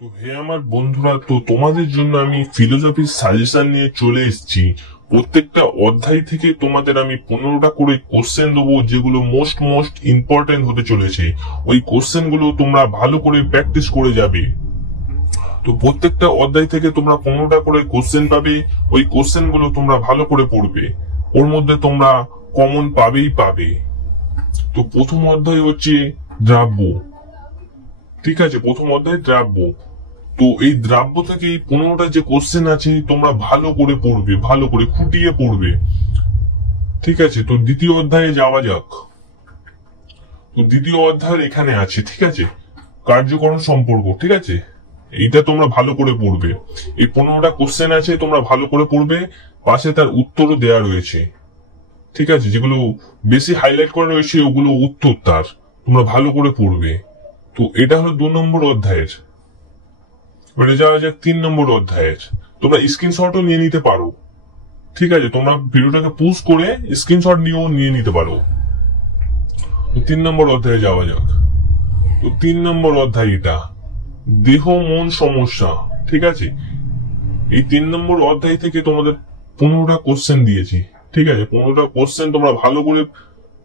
তো হে আমার বন্ধুরা, তো তোমাদের জন্য আমি ফিলোসফির সাজেশন নিয়ে চলে এসেছি। প্রত্যেকটা অধ্যায় থেকে তোমাদের আমি 15টা করে কোশ্চেন দেবো, যেগুলো মোস্ট ইম্পর্টেন্ট হতে চলেছে। ওই কোশ্চেন গুলো তোমরা ভালো করে প্র্যাকটিস করে যাবে। তো প্রত্যেকটা অধ্যায় থেকে তোমরা 15টা করে কোশ্চেন পাবে। ওই কোশ্চেন গুলো তোমরা ভালো করে পড়বে, ওর মধ্যে তোমরা কমন পাবেই পাবে। তো প্রথম অধ্যায় হচ্ছে দ্রাব্য। ঠিক আছে, প্রথম অধ্যায় দ্রাব্য। তো এই দ্রাব্য থেকে এই 15টা যে কোশ্চেন আছে তোমরা ভালো করে পড়বে, ভালো করে খুঁটিয়ে পড়বে। ঠিক আছে, তো দ্বিতীয় অধ্যায়ে যাওয়া যাক। তো দ্বিতীয় অধ্যায়ের এখানে আছে, ঠিক আছে, কার্যকরণ সম্পর্ক। ঠিক আছে, এইটা তোমরা ভালো করে পড়বে। এই 15টা কোশ্চেন আছে, তোমরা ভালো করে পড়বে। পাশে তার উত্তরও দেয়া রয়েছে। ঠিক আছে, যেগুলো বেশি হাইলাইট করা রয়েছে ওগুলো উত্তর তার, তোমরা ভালো করে পড়বে। তো এটা হলো 2 নম্বর অধ্যায়ের। এবারে যাওয়া যাক 3 নম্বর অধ্যায়ের। তোমরা স্ক্রিনশটও নিয়ে নিতে পারো। ঠিক আছে, তোমরা ভিডিওটাকে পুশ করে স্ক্রিনশট নিয়ে নিতে পারো। 3 নম্বর অধ্যায়ে যাওয়া যাক। তো 3 নম্বর অধ্যায় এটা দেহ মন সমস্যা। ঠিক আছে, এই 3 নম্বর অধ্যায় থেকে তোমাদের 15টা কোশ্চেন দিয়েছি। ঠিক আছে, 15টা কোশ্চেন তোমরা ভালো করে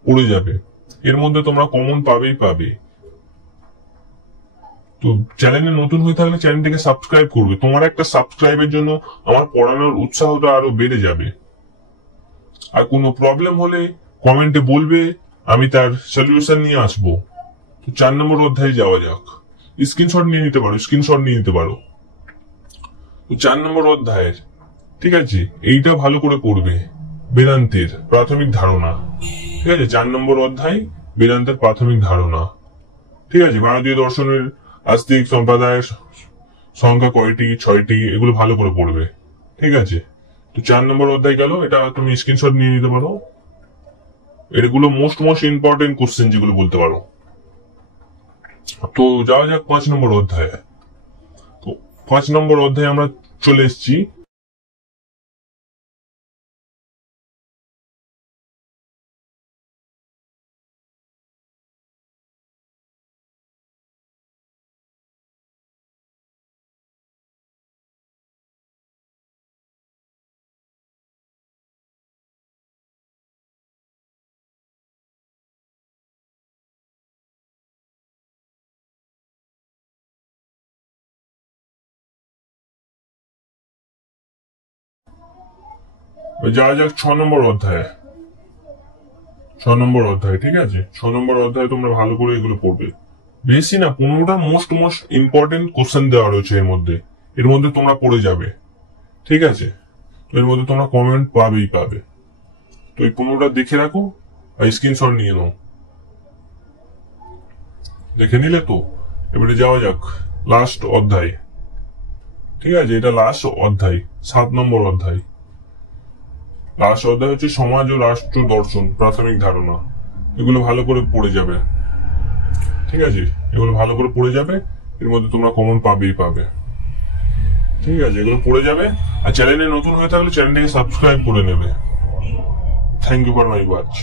পড়ে যাবে। এর মধ্যে তোমরা কমন পাবেই পাবে। তো চ্যানেলে নতুন হয়ে থাকলে চ্যানেলটিকে সাবস্ক্রাইব করবে। তোমার একটা সাবস্ক্রাইবের জন্য আমার পড়ানোর উৎসাহটা আরো বেড়ে যাবে। আর কোনো প্রবলেম হলে কমেন্টে বলবে, আমি তার সলিউশন নিয়ে আসবো। তো 4 নম্বর অধ্যায়ে যাওয়া যাক। স্ক্রিনশট নিয়ে নিতে পারো। তো 4 নম্বর অধ্যায়ের, ঠিক আছে, এইটা ভালো করে পড়বে। বেদান্তের প্রাথমিক ধারণা। ঠিক আছে, 4 নম্বর অধ্যায় বেদান্তের প্রাথমিক ধারণা। ঠিক আছে, ভারতীয় দর্শনের আস্তিক সম্প্রদায়ের সংখ্যা কয়টি? 6টি। এগুলো ভালো করে পড়বে। ঠিক আছে, তো 4 নম্বর অধ্যায় গেল। এটা তুমি স্ক্রিনশট নিয়ে নিতে পারো। এগুলো মোস্ট ইম্পর্টেন্ট কোশ্চেন যেগুলো বলতে পারো। তো যাওয়া যাক 5 নম্বর অধ্যায়ে। তো 5 নম্বর অধ্যায়ে আমরা চলে এসেছি। যাওয়া যাক 6 নম্বর অধ্যায়ে। 6 নম্বর অধ্যায়, ঠিক আছে, 6 নম্বর অধ্যায়ে তোমরা ভালো করে এগুলো পড়বে। বেশি না, 15টা মোস্ট ইম্পর্টেন্ট কোশ্চেন দেওয়া রয়েছে এর মধ্যে। এর মধ্যে তোমরা পড়ে যাবে। ঠিক আছে, তো এর মধ্যে তোমরা কমেন্ট পাবেই পাবে। তো এই 15টা দেখে রাখো আর স্ক্রিনশট নিয়ে নাও। দেখে নিলে তো। এবারে যাওয়া যাক লাস্ট অধ্যায়। ঠিক আছে, এটা লাস্ট অধ্যায়, 7 নম্বর অধ্যায়। লাস্ট অধ্যায় হচ্ছে সমাজ ও রাষ্ট্র দর্শন প্রাথমিক ধারণা। এগুলো ভালো করে পড়ে যাবে। ঠিক আছে, এগুলো ভালো করে পড়ে যাবে। এর মধ্যে তোমরা কমন পাবেই পাবে। ঠিক আছে, এগুলো পড়ে যাবে। আর চ্যানেলে নতুন হয়ে থাকলে চ্যানেলটাকে সাবস্ক্রাইব করে নেবে। Thank you for my watch.